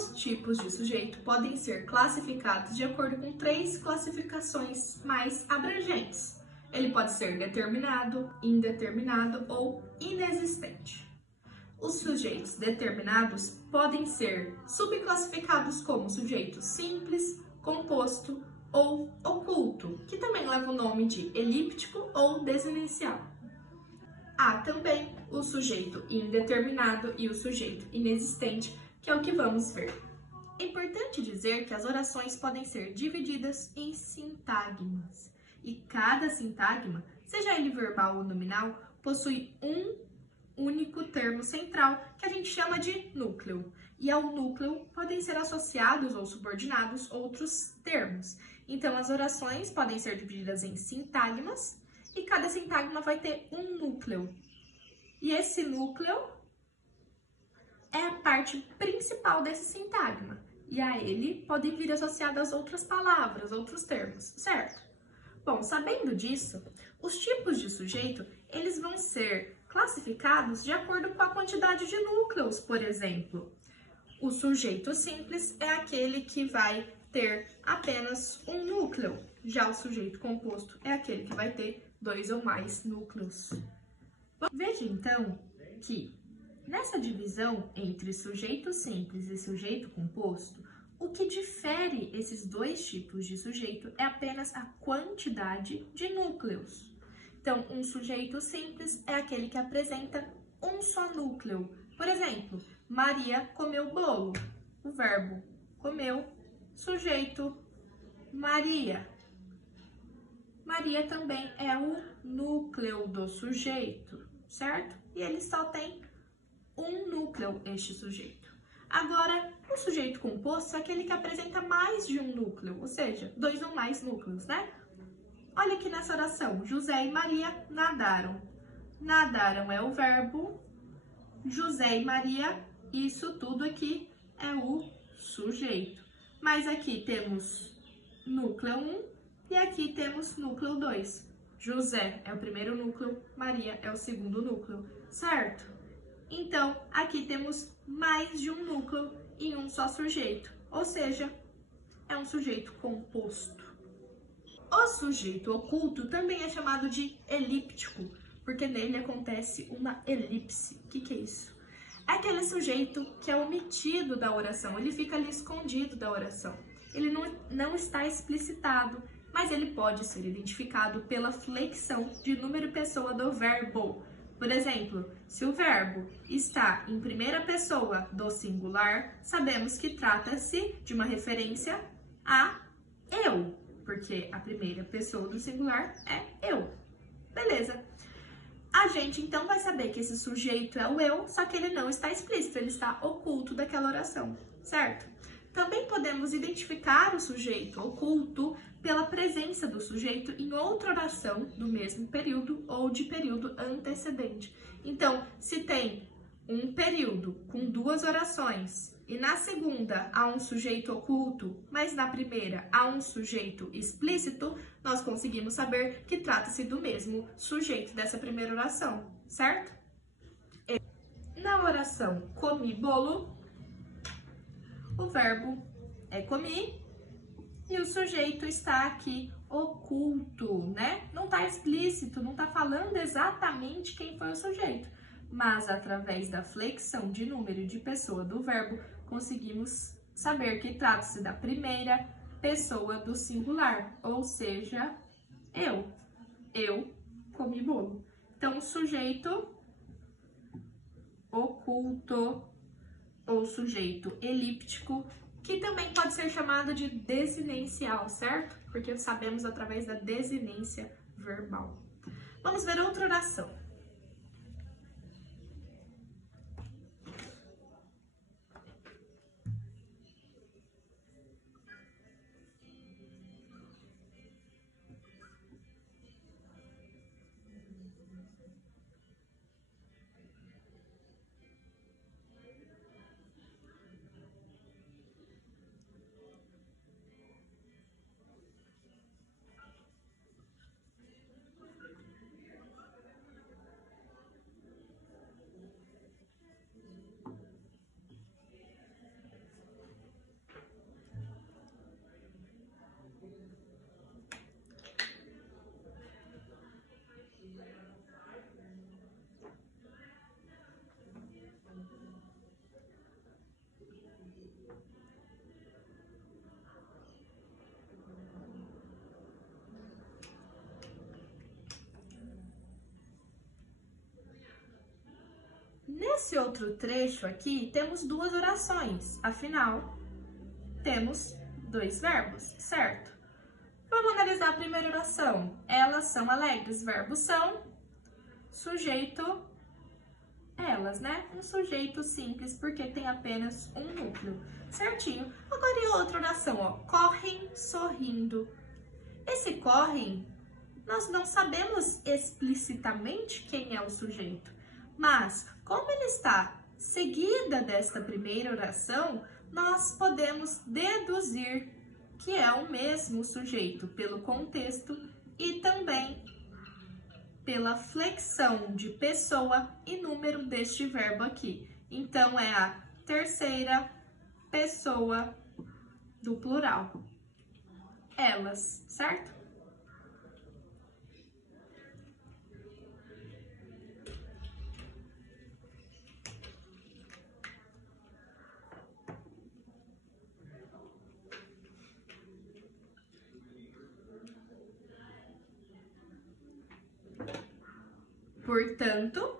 Os tipos de sujeito podem ser classificados de acordo com 3 classificações mais abrangentes. Ele pode ser determinado, indeterminado ou inexistente. Os sujeitos determinados podem ser subclassificados como sujeito simples, composto ou oculto, que também leva o nome de elíptico ou desinencial. Há também o sujeito indeterminado e o sujeito inexistente, que é o que vamos ver. É importante dizer que as orações podem ser divididas em sintagmas, e cada sintagma, seja ele verbal ou nominal, possui um único termo central que a gente chama de núcleo. E ao núcleo podem ser associados ou subordinados outros termos. Então, as orações podem ser divididas em sintagmas e cada sintagma vai ter um núcleo. E esse núcleo é a parte principal desse sintagma. E a ele podem vir associadas outras palavras, outros termos, certo? Bom, sabendo disso, os tipos de sujeito, eles vão ser classificados de acordo com a quantidade de núcleos, por exemplo. O sujeito simples é aquele que vai ter apenas um núcleo. Já o sujeito composto é aquele que vai ter 2 ou mais núcleos. Veja, então, que nessa divisão entre sujeito simples e sujeito composto, o que difere esses 2 tipos de sujeito é apenas a quantidade de núcleos. Então, um sujeito simples é aquele que apresenta um só núcleo. Por exemplo, Maria comeu bolo. O verbo comeu, sujeito Maria. Maria também é o núcleo do sujeito, certo? E ele só tem um núcleo, este sujeito. Agora, o sujeito composto é aquele que apresenta mais de um núcleo, ou seja, 2 ou mais núcleos, né? Olha aqui nessa oração, José e Maria nadaram. Nadaram é o verbo, José e Maria, isso tudo aqui é o sujeito. Mas aqui temos núcleo 1 e aqui temos núcleo 2. José é o primeiro núcleo, Maria é o segundo núcleo, certo? Então, aqui temos mais de um núcleo em um só sujeito, ou seja, é um sujeito composto. O sujeito oculto também é chamado de elíptico, porque nele acontece uma elipse. O que é isso? É aquele sujeito que é omitido da oração, ele fica ali escondido da oração. Ele não está explicitado, mas ele pode ser identificado pela flexão de número e pessoa do verbo. Por exemplo, se o verbo está em primeira pessoa do singular, sabemos que trata-se de uma referência a eu, porque a primeira pessoa do singular é eu. Beleza. A gente, então, vai saber que esse sujeito é o eu, só que ele não está explícito, ele está oculto daquela oração, certo? Também podemos identificar o sujeito oculto pela presença do sujeito em outra oração do mesmo período ou de período antecedente. Então, se tem um período com 2 orações e na segunda há um sujeito oculto, mas na primeira há um sujeito explícito, nós conseguimos saber que trata-se do mesmo sujeito dessa primeira oração, certo? Na oração comi bolo, o verbo é comi e o sujeito está aqui oculto, né? Não está explícito, não está falando exatamente quem foi o sujeito, mas através da flexão de número e de pessoa do verbo, conseguimos saber que trata-se da primeira pessoa do singular, ou seja, eu. Eu comi bolo. Então, o sujeito oculto ou sujeito elíptico, que também pode ser chamado de desinencial, certo? Porque sabemos através da desinência verbal. Vamos ver outra oração. Nesse outro trecho aqui, temos duas orações, afinal, temos dois verbos, certo? Vamos analisar a primeira oração. Elas são alegres, verbo são, sujeito, elas, né? Um sujeito simples, porque tem apenas um núcleo, certinho? Agora, em outra oração, ó, correm sorrindo. Esse correm, nós não sabemos explicitamente quem é o sujeito, mas como ele está seguida desta primeira oração, nós podemos deduzir que é o mesmo sujeito pelo contexto e também pela flexão de pessoa e número deste verbo aqui. Então, é a terceira pessoa do plural. Elas, certo? Portanto,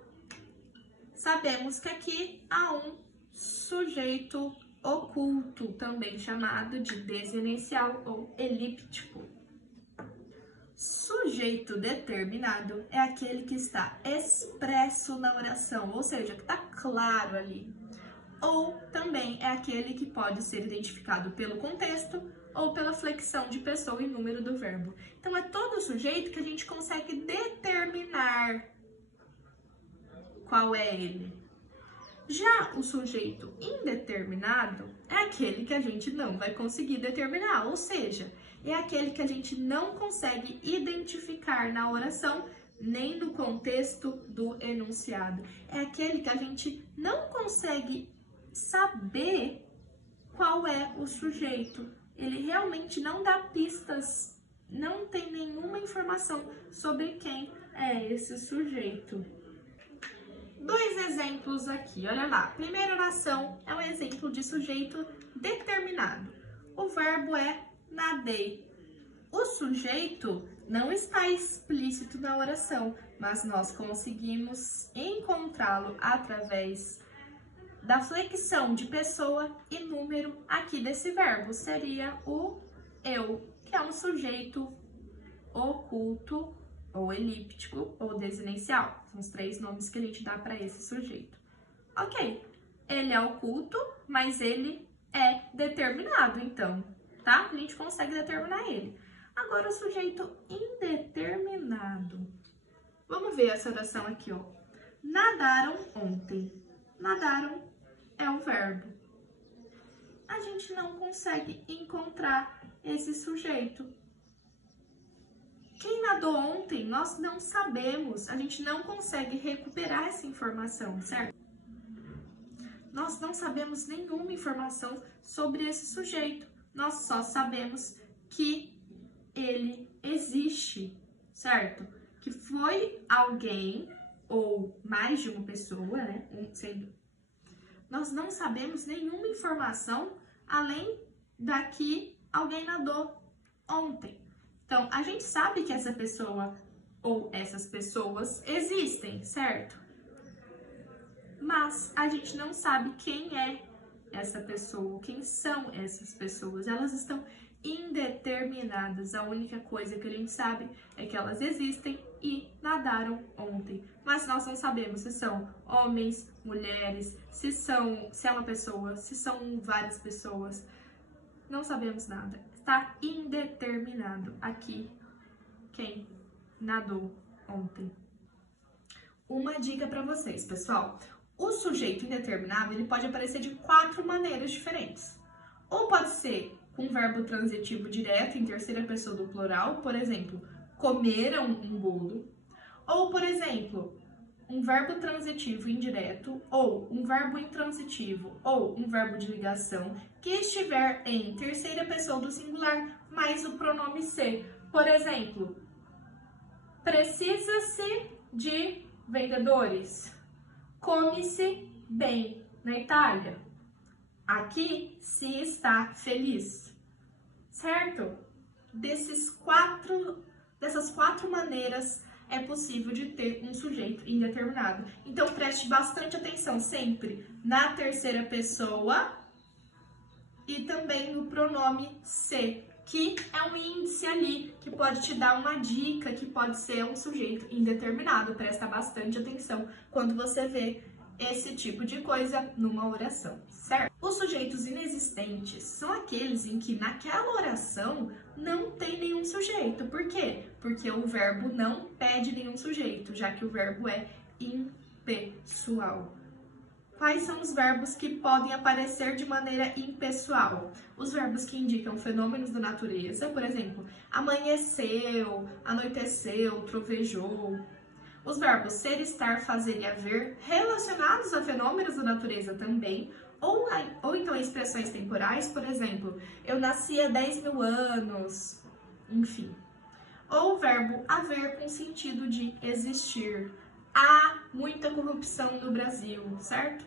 sabemos que aqui há um sujeito oculto, também chamado de desinicial ou elíptico. Sujeito determinado é aquele que está expresso na oração, ou seja, que está claro ali. Ou também é aquele que pode ser identificado pelo contexto ou pela flexão de pessoa e número do verbo. Então, é todo sujeito que a gente consegue determinar qual é ele. Já o sujeito indeterminado é aquele que a gente não vai conseguir determinar, ou seja, é aquele que a gente não consegue identificar na oração nem no contexto do enunciado. É aquele que a gente não consegue saber qual é o sujeito. Ele realmente não dá pistas, não tem nenhuma informação sobre quem é esse sujeito. Dois exemplos aqui, olha lá. Primeira oração é um exemplo de sujeito determinado. O verbo é nadei. O sujeito não está explícito na oração, mas nós conseguimos encontrá-lo através da flexão de pessoa e número aqui desse verbo. Seria o eu, que é um sujeito oculto, ou elíptico, ou desinicial. São os três nomes que a gente dá para esse sujeito. Ok, ele é oculto, mas ele é determinado, então, tá? A gente consegue determinar ele. Agora, o sujeito indeterminado. Vamos ver essa oração aqui, ó. Nadaram ontem. Nadaram é o verbo. A gente não consegue encontrar esse sujeito. Quem nadou ontem, nós não sabemos, a gente não consegue recuperar essa informação, certo? Nós não sabemos nenhuma informação sobre esse sujeito, nós só sabemos que ele existe, certo? Que foi alguém ou mais de uma pessoa, né? Nós não sabemos nenhuma informação além da que alguém nadou ontem. Então, a gente sabe que essa pessoa ou essas pessoas existem, certo? Mas a gente não sabe quem é essa pessoa, quem são essas pessoas. Elas estão indeterminadas. A única coisa que a gente sabe é que elas existem e nadaram ontem. Mas nós não sabemos se são homens, mulheres, se é uma pessoa, se são várias pessoas. Não sabemos nada. Está indeterminado aqui quem nadou ontem. Uma dica para vocês, pessoal. O sujeito indeterminado, ele pode aparecer de 4 maneiras diferentes. Ou pode ser com verbo transitivo direto em terceira pessoa do plural, por exemplo, comeram um bolo. Ou, por exemplo, um verbo transitivo indireto, ou um verbo intransitivo, ou um verbo de ligação que estiver em terceira pessoa do singular mais o pronome ser. Por exemplo, precisa-se de vendedores. Come-se bem na Itália. Aqui se está feliz. Certo? Dessas quatro maneiras é possível de ter um sujeito indeterminado. Então, preste bastante atenção sempre na terceira pessoa e também no pronome se, que é um índice ali que pode te dar uma dica que pode ser um sujeito indeterminado. Presta bastante atenção quando você vê esse tipo de coisa numa oração, certo? Os sujeitos inexistentes são aqueles em que naquela oração não tem nenhum sujeito. Por quê? Porque o verbo não pede nenhum sujeito, já que o verbo é impessoal. Quais são os verbos que podem aparecer de maneira impessoal? Os verbos que indicam fenômenos da natureza, por exemplo, amanheceu, anoiteceu, trovejou. Os verbos ser, estar, fazer e haver, relacionados a fenômenos da natureza também, ou então expressões temporais, por exemplo, eu nasci há 10 mil anos, enfim. Ou o verbo haver com sentido de existir. Há muita corrupção no Brasil, certo?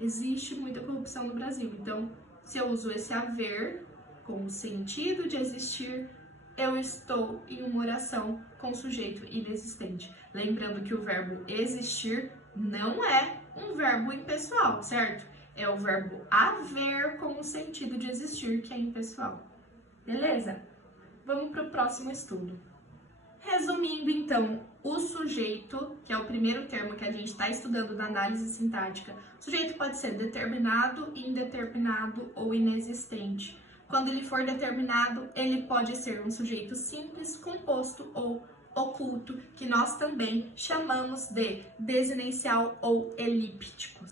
Existe muita corrupção no Brasil. Então, se eu uso esse haver com o sentido de existir, eu estou em uma oração com sujeito inexistente. Lembrando que o verbo existir não é um verbo impessoal, certo? É o verbo haver com o sentido de existir, que é impessoal. Beleza? Vamos para o próximo estudo. Resumindo, então, o sujeito, que é o primeiro termo que a gente está estudando na análise sintática, o sujeito pode ser determinado, indeterminado ou inexistente. Quando ele for determinado, ele pode ser um sujeito simples, composto ou oculto, que nós também chamamos de desinencial ou elíptico.